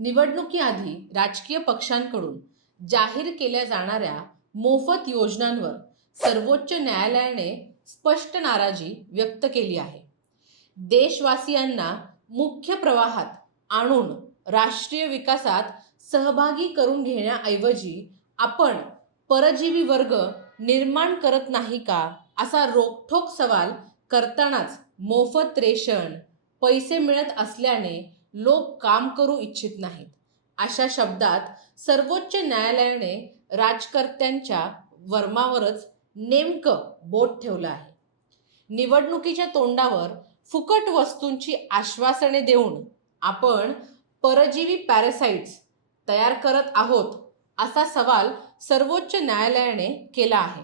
निवडणुकीआधी राजकीय पक्षांकडून जाहीर केल्या जाणाऱ्या मोफत योजनांवर सर्वोच्च न्यायालयाने स्पष्ट नाराजी व्यक्त केली आहे. देशवासियांना मुख्य प्रवाहात आणून राष्ट्रीय विकासात सहभागी करून घेण्याऐवजी आपण परजीवी वर्ग निर्माण करत नाही का असा रोखठोक सवाल करतानाच मोफत रेशन पैसे मिळत असल्याने लोक काम करू इच्छित नाहीत. अशा शब्दात सर्वोच्च न्यायालयाने राजकर्त्यांच्या वर्मावरच नेमकं बोट ठेवलं आहे. निवडणुकीच्या तोंडावर फुकट वस्तूंची आश्वासने देऊन आपण परजीवी पॅरासाइट्स तयार करत आहोत असा सवाल सर्वोच्च न्यायालयाने केला आहे.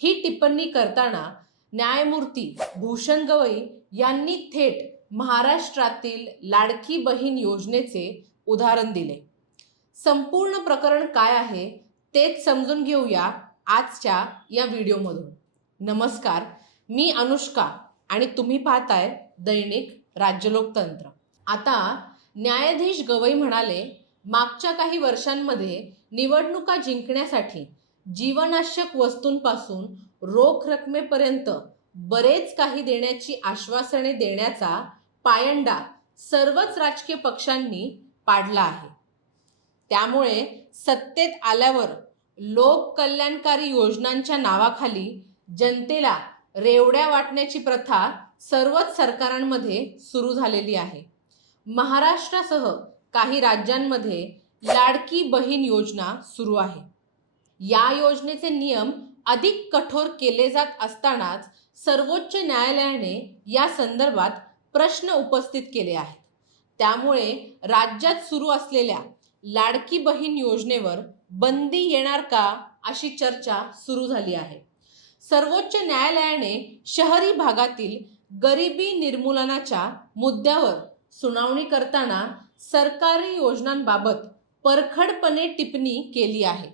ही टिप्पणी करताना न्यायमूर्ती भूषण गवई यांनी थेट महाराष्ट्रातील लाडकी बहीण योजनेचे उदाहरण दिले. संपूर्ण प्रकरण काय आहे तेच समजून घेऊया आजच्या या व्हिडिओमधून. नमस्कार मी अनुष्का आणि तुम्ही पाहताय दैनिक राज्यलोकतंत्र. आता न्यायाधीश गवई म्हणाले मागच्या काही वर्षांमध्ये निवडणुका जिंकण्यासाठी जीवनाश्यक वस्तूंपासून रोख रकमेपर्यंत बरेच काही देण्याची आश्वासने देण्याचा पायंडा सर्वच राजकीय पक्षांनी पाडला आहे. त्यामुळे सत्तेत आल्यावर लोक कल्याणकारी योजनांच्या नावाखाली जनतेला रेवड्या वाटण्याची प्रथा सर्वच सरकारांमध्ये सुरू झालेली आहे. महाराष्ट्रासह काही राज्यांमध्ये लाडकी बहीण योजना सुरू आहे. या योजनेचे नियम अधिक कठोर केले जात असतानाच सर्वोच्च न्यायालयाने या संदर्भात प्रश्न उपस्थित केले आहेत. त्यामुळे राज्यात सुरू असलेल्या लाडकी बहीण योजनेवर बंदी येणार का अशी चर्चा सुरू झाली आहे. सर्वोच्च न्यायालयाने शहरी भागातील गरिबी निर्मूलनाच्या मुद्द्यावर सुनावणी करताना सरकारी योजनांबाबत परखडपणे टिप्पणी केली आहे.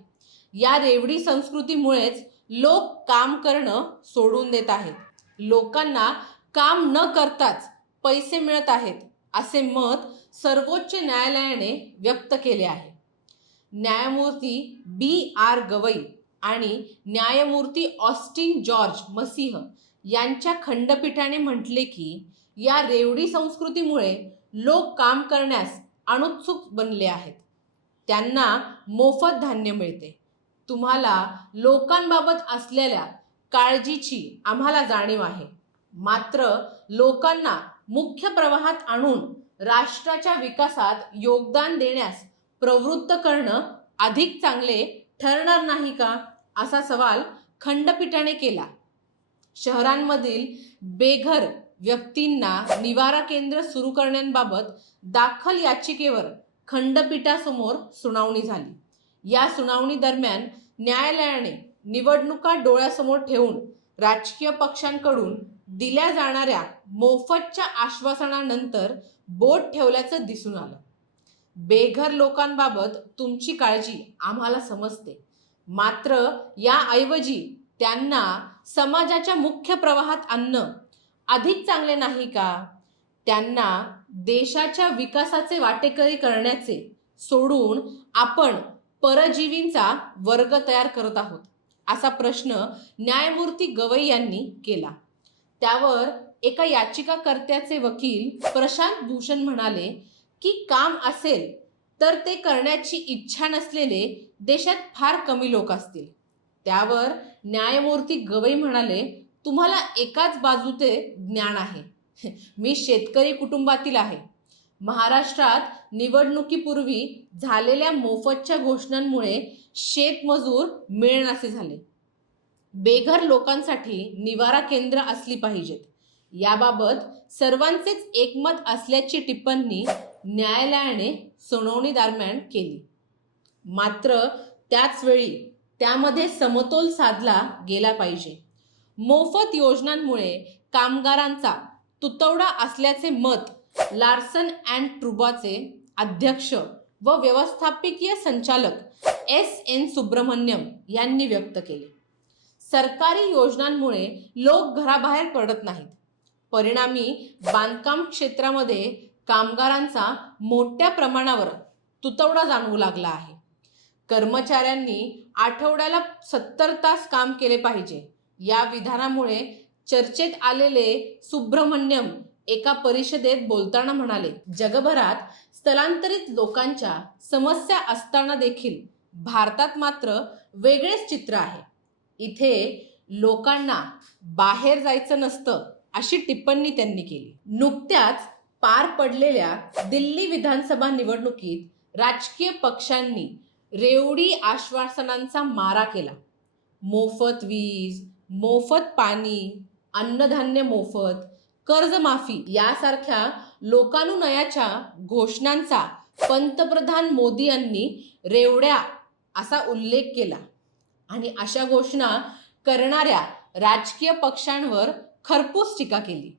या रेवडी संस्कृतीमुळेच लोक काम करणं सोडून देत आहेत. लोकांना काम न करताच पैसे मिळत आहेत असे मत सर्वोच्च न्यायालयाने व्यक्त केले आहे. न्यायमूर्ती बी आर गवई आणि न्यायमूर्ती ऑस्टिन जॉर्ज मसीह यांच्या खंडपीठाने म्हटले की या रेवडी संस्कृतीमुळे लोक काम करण्यास अनुत्सुक बनले आहेत. त्यांना मोफत धान्य मिळते. तुम्हाला लोकांबाबत असलेल्या काळजीची आम्हाला जाणीव आहे. मात्र लोकांना मुख्य प्रवाहात आणून राष्ट्राच्या विकासात योगदान देण्यास प्रवृत्त करणं अधिक चांगले ठरणार नाही का? असा सवाल खंडपीठाने केला. शहरांमधील बेघर व्यक्तींना निवारा केंद्र सुरू करण्याबाबत दाखल याचिकेवर खंडपीठासमोर सुनावणी झाली. या सुनावणी दरम्यान न्यायालयाने निवडणुका डोळ्यासमोर ठेवून राजकीय पक्षांकडून दिल्या जाणाऱ्या मोफतच्या आश्वासनानंतर बोट ठेवल्याचं दिसून आलं. बेघर लोकांबाबत तुमची काळजी आम्हाला समजते. मात्र याऐवजी त्यांना समाजाच्या मुख्य प्रवाहात आणणं अधिक चांगले नाही का? त्यांना देशाच्या विकासाचे वाटेकरी करण्याचे सोडून आपण परजीवींचा वर्ग तयार करत आहोत असा प्रश्न न्यायमूर्ती गवई यांनी केला. त्यावर एका याचिकाकर्त्याचे वकील प्रशांत भूषण म्हणाले की काम असेल तर ते करण्याची इच्छा नसलेले देशात फार कमी लोक असतील. त्यावर न्यायमूर्ती गवई म्हणाले तुम्हाला एकाच बाजूचे ज्ञान आहे. मी शेतकरी कुटुंबातील आहे. महाराष्ट्रात निवडणुकीपूर्वी झालेल्या मोफतच्या घोषणांमुळे शेतमजूर मिळेनासे झाले. बेघर लोकांसाठी निवारा केंद्र असली पाहिजेत. याबाबत सर्वांचेच एकमत असल्याची टिप्पणी न्यायालयाने सुनावणी दरम्यान केली. मात्र त्याचवेळी त्यामध्ये समतोल साधला गेला पाहिजे. मोफत योजनांमुळे कामगारांचा तुतवडा असल्याचे मत लार्सन अँड ट्रुबाचे अध्यक्ष व व्यवस्थापकीय संचालक एस एन सुब्रमण्यम यांनी व्यक्त केले. सरकारी योजनांमुळे लोक घराबाहेर पडत नाहीत. परिणामी बांधकाम क्षेत्रामध्ये कामगारांचा मोठ्या प्रमाणावर तुतवडा जाणवू लागला आहे. कर्मचाऱ्यांनी आठवड्याला सत्तर तास काम केले पाहिजे. या विधानामुळे चर्चेत आलेले सुब्रमण्यम एका परिषदेत बोलताना म्हणाले जगभरात स्थलांतरित लोकांच्या समस्या असताना देखील भारतात मात्र वेगळेच चित्र आहे. इथे लोकांना बाहेर जायचं नसतं अशी टिप्पणी त्यांनी केली. नुकत्याच पार पडलेल्या दिल्ली विधानसभा निवडणुकीत राजकीय पक्षांनी रेवडी आश्वासनांचा मारा केला. मोफत वीज मोफत पाणी अन्नधान्य मोफत कर्जमाफी यासारख्या लोकानुनयाच्या घोषणांचा पंतप्रधान मोदी यांनी रेवड्या असा उल्लेख केला. आणि अशा घोषणा करणाऱ्या राजकीय पक्षांवर खरपूस टीका केली.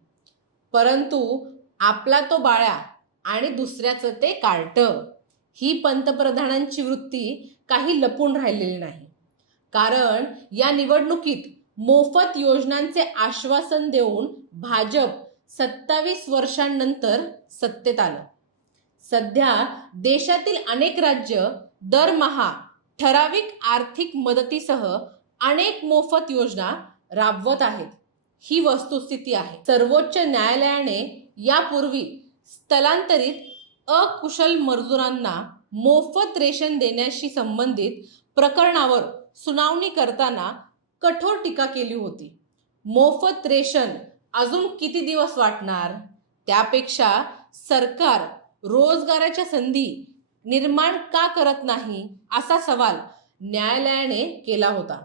परंतु आपला तो बाळ्या आणि दुसऱ्याचं ते कार्ट ही पंतप्रधानांची वृत्ती काही लपून राहिलेली नाही. कारण या निवडणुकीत मोफत योजनांचे आश्वासन देऊन भाजप सत्तावीस वर्षांनंतर सत्तेत आलं. सध्या देशातील अनेक राज्य दरमहा ठराविक आर्थिक मदतीसह अनेक मोफत योजना राबवत आहेत. ही वस्तुस्थिती आहे. सर्वोच्च न्यायालयाने यापूर्वी स्थलांतरित अकुशल मजुरांना मोफत रेशन देण्याशी संबंधित प्रकरणावर सुनावणी करताना कठोर टीका केली होती. मोफत रेशन अजून किती दिवस वाटणार? त्यापेक्षा सरकार रोजगाराच्या संधी निर्माण का करत नाही? असा सवाल न्यायालयाने केला होता.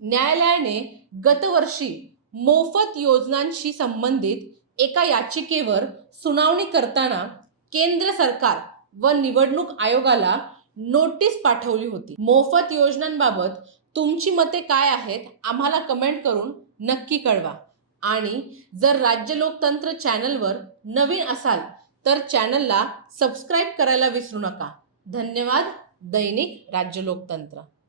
न्यायालयाने गतवर्षी मोफत योजनांशी संबंधित एका याचिकेवर सुनावणी करताना केंद्र सरकार व निवडणूक आयोगाला नोटीस पाठवली होती. मोफत योजनांबाबत तुमची मते काय आहेत आम्हाला कमेंट करून नक्की कळवा. आणि जर राज्य लोकतंत्र चॅनलवर नवीन असाल तर चॅनलला सबस्क्राईब करायला विसरू नका. धन्यवाद. दैनिक राज्य लोकतंत्र.